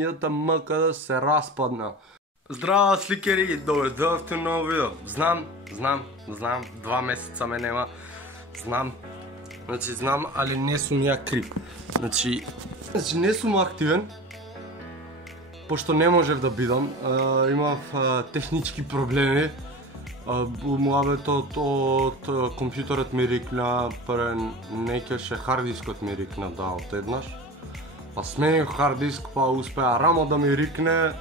ЈТМК се распадна. Здраво, сликери, дојдовте ново видео. Знам, 2 месеца ме нема. Знам, али не сум ја крип. Значи не сум активен, пошто не можев да бидам. Имав технички проблеми. Муабетот од компјутерот ми рикна, не кеше хардискот ми рикна да одеднаш. Па сменив хардиск, па успеа рамо да ми рикне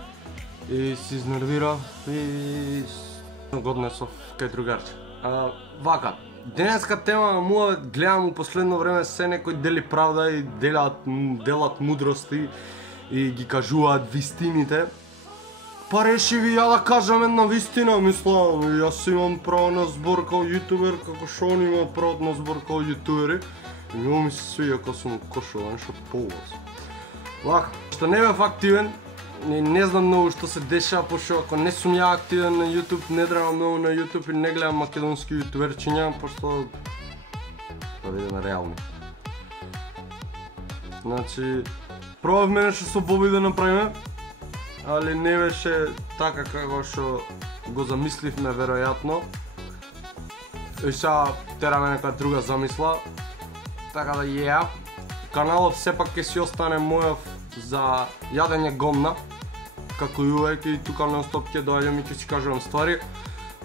и се изнервирав и годнесов кај другарче. Вака, денеска тема на муабет гледам у последно време се некои дели правда и делат мудрости и ги кажуваат вистините. Па решив и ја да кажам една вистина, мислам, јас имам право на збор као јутубер, како шо он има право на збор као јутубери. И много ми се свиѓа као сум кошо, нешто полос. Вака, што не бев активен, не знам многу што се деша, пошто ако не сум ја активен на YouTube, не држам многу на YouTube и не гледам македонски јутуберчиња, пошто да бидеме реални. Значи, пробавме нешто со Боби да направиме, али не беше така како што го замисливме веројатно. И сега тераме нека друга замисла. Така да ја. Каналот сепак ќе си остане мојов за јадење гомна. Како и увек и тука нон-стоп ќе доаѓам и ќе си кажувам ствари.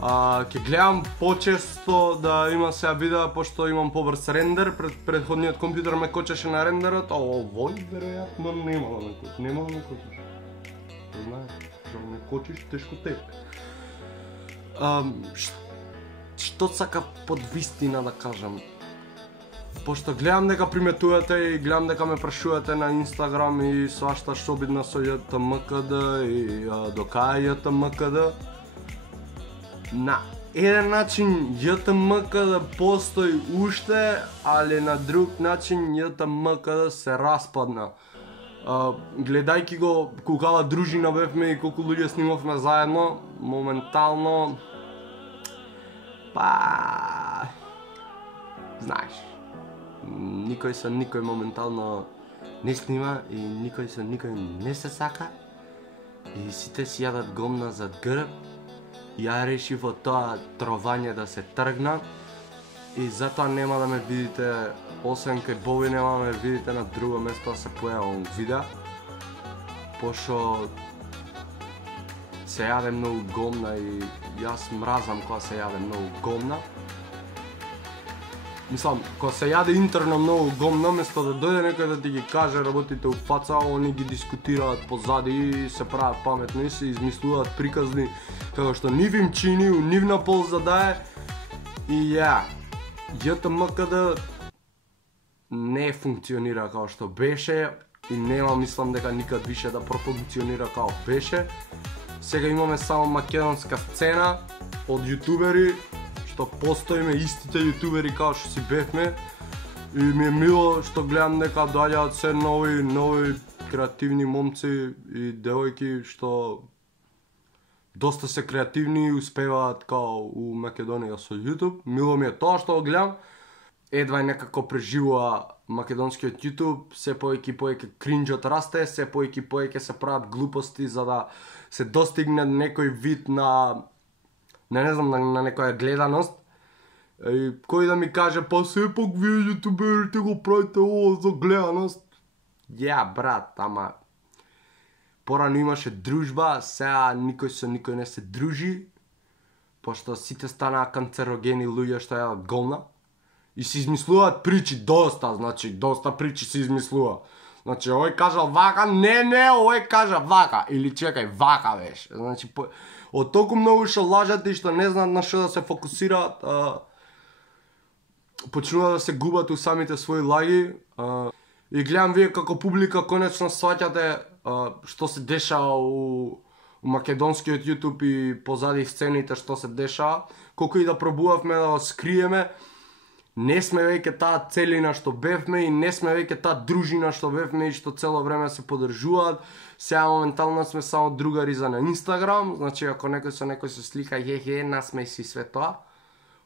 Ќе гледам почесто да има сега видеа, пошто имам побрз рендер, предходниот компјутер ме кочеше на рендерот, а овој веројатно нема да ме кочиш. Знаеш, што ме кочиш, тешко тебе. Што сака под вистина да кажам? Пошто гледам дека приметувате и гледам дека ме прашувате на Инстаграм и свашта што бидна со ЈТМКД и до кај ЈТМКД. На еден начин ЈТМКД постои уште, али на друг начин ЈТМКД се распадна. Гледајќи го колкава дружина бевме и колку луѓе снимавме заедно, моментално па знаеш, никој со никој моментално не снима и никој со никој не се сака и сите си јадат гомна зад грб. Ја решив од тоа трованје да се тргна и затоа нема да ме видите, освен кај Боби нема да ме видите на друго место да се појавам видеа, пошто се јаде многу гомна и јас мразам кога се јаде многу гомна. Мислам, кога се јаде интерно многу гомна, место да дојде некој да ти ги каже работите у фаца, они ги дискутираат позади, се прават паметни, се измислуваат приказни како што нив им чини, у нивна полза да е и ЈТМКД не функционира како што беше и нема мислам дека никад више да профункционира како беше. Сега имаме само македонска сцена од јутубери, што постоиме истите јутубери како што си бевме и ми е мило што гледам дека доаѓаат се нови креативни момци и девојки што доста се креативни и успеваат као у Македонија со YouTube. Мило ми е тоа што го гледам. Едва и некако преживува македонскиот YouTube, се повеќе кринџот расте, се повеќе се прават глупости за да се достигне некој вид на некоја гледаност. И кој да ми каже, па сепак вие јутуберите го правите ово за гледаност. Брат, ама порано имаше дружба, сега никој со никој не се дружи, пошто сите станаа канцерогени луѓе што јадат гомна. И се измислуваат причи, доста причи се измислува. Значи, овој кажал вака, не, овој кажа вака, или чекај, вака беше. Значи, од толку многу што лажат и што не знаат на што да се фокусираат, почнуваат да се губат у самите своји лаги. И гледам вие како публика конечно сваќате што се дешава у македонскиот YouTube и позади сцените што се дешава. Колку и да пробувавме да го скриеме, не сме веќе таа целина што бевме и не сме веќе таа дружина што бевме и што цело време се подржуваат. Сега моментално сме само другари за на Инстаграм, значи ако некој со некој се слика, насмеј си све тоа.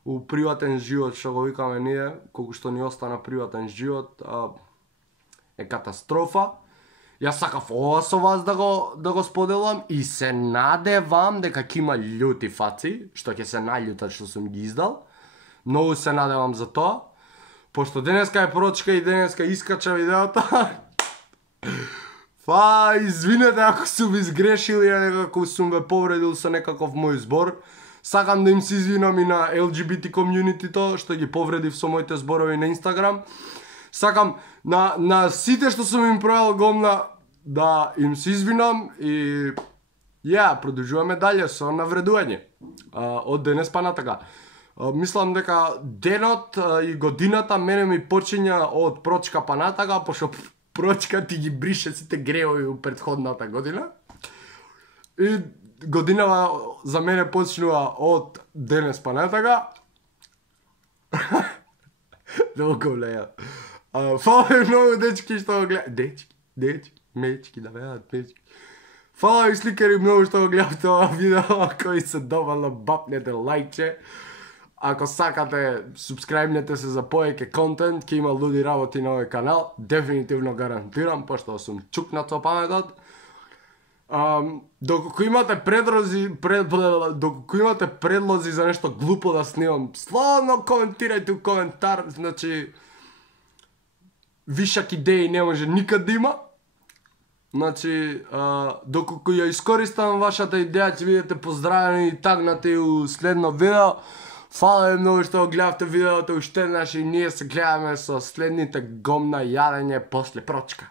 У приватен живот што го викаме ние, колку што ни остана приватен живот, е катастрофа. Јас сакав ова со вас да го споделам и се надевам дека ќе има љути фаци, што ќе се наљутат што сум ги издал. Многу се надевам за тоа. Пошто денеска е прочка и денеска искача видеото. Извинете ако сум изгрешил и ако сум ве повредил со некаков мој збор. Сакам да им се извинам и на LGBT комјунитито што ги повредив со моите зборови на Инстаграм. Сакам на сите што сум им пројал гомна да им се извинам и продолжуваме дале со навредување. Од денес па натака. Мислам дека денот и годината мене ми почиња од прочка па натака, пошто прочка ти ги брише сите гревови у претходната година. И годинава за мене почнува од денес па натака. Долго влеја. Фала многу дечки што го гледат. Дечки, мечки, да беат мечки. Фала и сликари многу што го гледавте ова видео, кои се доволно бапнете лајкче. Ако сакате, субскрајбнете се за повеќе контент, ќе има луди работи на овој канал, дефинитивно гарантирам, пошто сум чукнат со паметот. Доколку имате предлози за нешто глупо да снимам, слободно коментирајте у коментар, значи вишак идеи не може никад да има. Значи, доколку ја искористам вашата идеја, ќе бидете поздравени и тагнати у следно видео. Фала многу што го гледавте видеото уште еднаш и ние се гледаме со следните гомна јадење после прочка.